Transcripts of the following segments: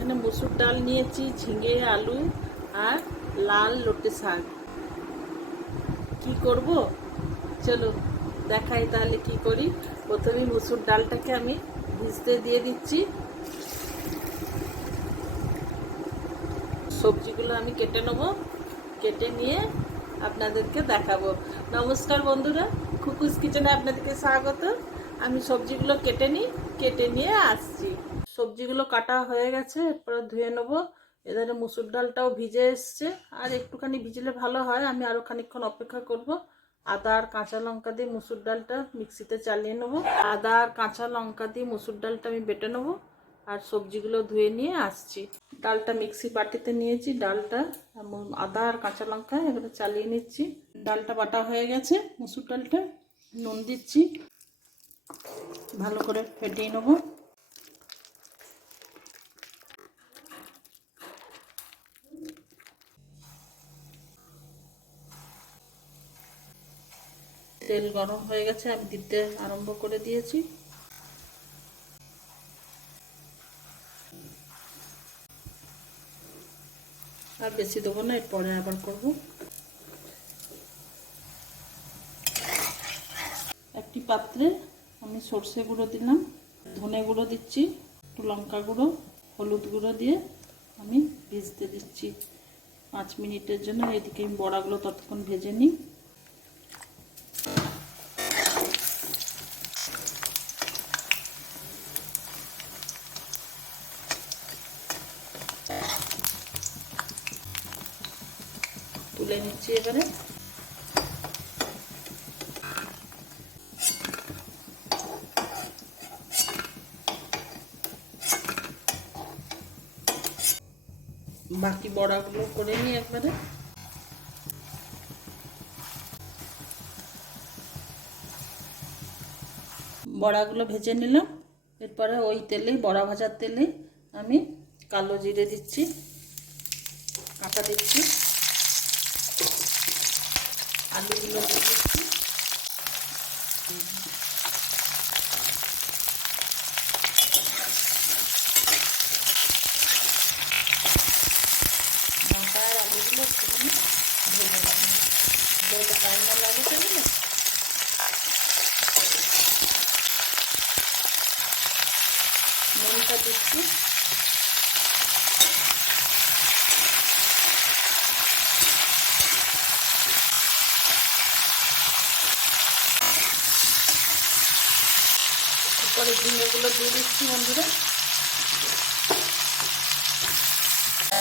এখানে মুসুর ডাল নিয়েছি, ঝিঙে, আলু আর লাল লোটে শাক। কি করব? চলো, দেখাই তাহলে কি করি। প্রথমে মুসুর ডালটাকে আমি ভিজতে দিয়ে দিচ্ছি। সবজিগুলো আমি কেটে নেব। কেটে নিয়ে আপনাদেরকে দেখাবো। নমস্কার বন্ধুরা, খুকুস কিচেনে আপনাদেরকে স্বাগত। আমি সবজিগুলো কেটে নিই, কেটে নিয়ে আসছি। সবজিগুলো কাটা হয়ে গেছে, এরপরে ধুয়ে নেব। এধারে মুসুর ডালটাও ভিজে এসছে। আর একটুখানি ভিজলে ভালো হয়, আমি আরও খানিকক্ষণ অপেক্ষা করব। আদা আর কাঁচা লঙ্কা দিয়ে মুসুর ডালটা মিক্সিতে চালিয়ে নেব। আদা আর কাঁচা লঙ্কা দিয়ে মুসুর ডালটা আমি বেটে নেব আর সবজিগুলো ধুয়ে নিয়ে আসছি। ডালটা মিক্সি বাটিতে নিয়েছি, ডালটা আদা আর কাঁচা লঙ্কা এবারে চালিয়ে নিচ্ছি। ডালটা বাটা হয়ে গেছে, মুসুর ডালটা নুন দিচ্ছি। ভালো করে ফেটিয়ে নেব। তেল গরম হয়ে গেছে, আমি দিতে আরম্ভ করে দিয়েছি। আর বেশি দেবো না, এরপরে আবার করব। একটি পাত্রে আমি সর্ষে গুঁড়ো দিলাম, ধনে গুঁড়ো দিচ্ছি, একটু লঙ্কা গুঁড়ো, হলুদ গুঁড়ো দিয়ে আমি ভিজতে দিচ্ছি। পাঁচ মিনিটের জন্য, এদিকে আমি বড়াগুলো ততক্ষণ ভেজে নিই তুলে নিচ্ছি এবারে। বাকি বড়াগুলো করে নিই একবারে। বড়াগুলো ভেজে নিলাম। এরপরে ওই তেলে বড়া ভাজার তেলে আমি কালো জিরে দিচ্ছি, কাঁচা দিচ্ছি। আলুগুলো আর আলুগুলো একটুখানি ভেজে নেব যেহেতু টাইম লাগে সেগুলো নুনটা দিচ্ছি তারপরে ঝিঙেগুলো দিয়ে দিচ্ছি বন্ধুরা।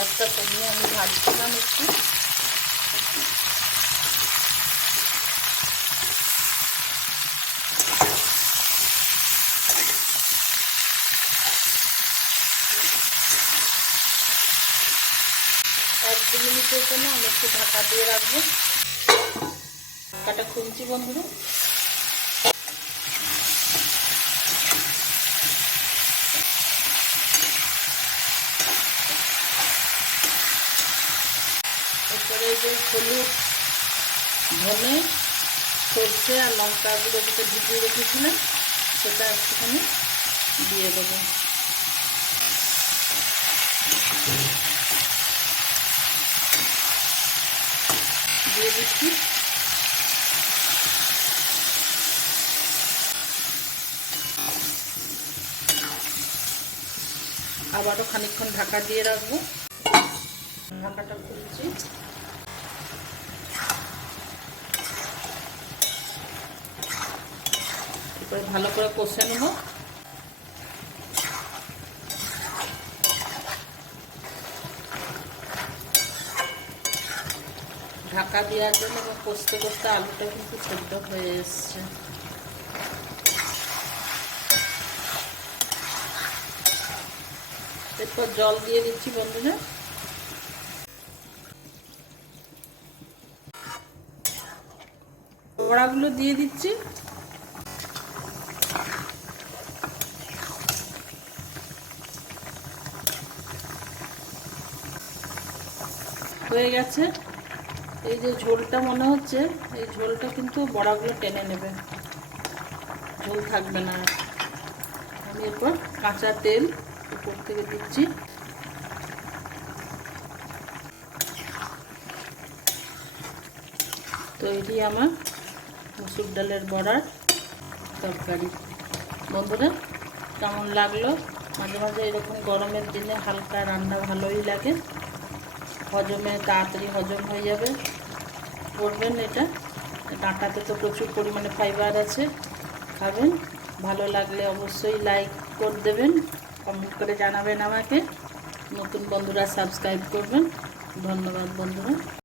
একটা কমিয়ে আমি ভাজছিলাম একটু। এক দু মিনিটের জন্য আমি একটু ঢাকা দিয়ে রাখব। কাটা খুলছি বন্ধুরা। যে হলুদ, ধনে, সর্ষে আর লঙ্কা গুঁড়ো যেটা ভিজিয়ে রেখেছিলাম, সেটা একটুখানি দিয়ে দেবো। দিয়ে দিচ্ছি। আবারও খানিকক্ষণ ঢাকা দিয়ে রাখব। ঢাকাটা খুলছি। এরপরে ভালো করে কষে নেব। ঢাকা দেওয়ার জন্য এবং কষতে কষতে আলুটা কিন্তু সেদ্ধ হয়ে এসছে। এরপর জল দিয়ে দিচ্ছি বন্ধুরা। বড়াগুলো দিয়ে দিচ্ছি। হয়ে গেছে। এই যে ঝোলটা মনে হচ্ছে, এই ঝোলটা কিন্তু বড়াগুলো টেনে নেবে। ঝোল থাকবে না। আমি এরপর কাঁচা তেল উপর থেকে দিচ্ছি। তৈরি আমার মুসুর ডালের বড়ার তরকারি। বন্ধুরা, কেমন লাগল? মাঝে মাঝে এরকম গরমের দিনে হালকা রান্না ভালোই লাগে। হজমে তাড়াতাড়ি হজম হয়ে যাবে। করবেন এটা। ডাঁটাতে তো প্রচুর পরিমাণে ফাইবার আছে। খাবেন। ভালো লাগলে অবশ্যই লাইক করে দেবেন। কমেন্ট করে জানাবেন আমাকে। নতুন বন্ধুরা সাবস্ক্রাইব করবেন। ধন্যবাদ বন্ধুরা।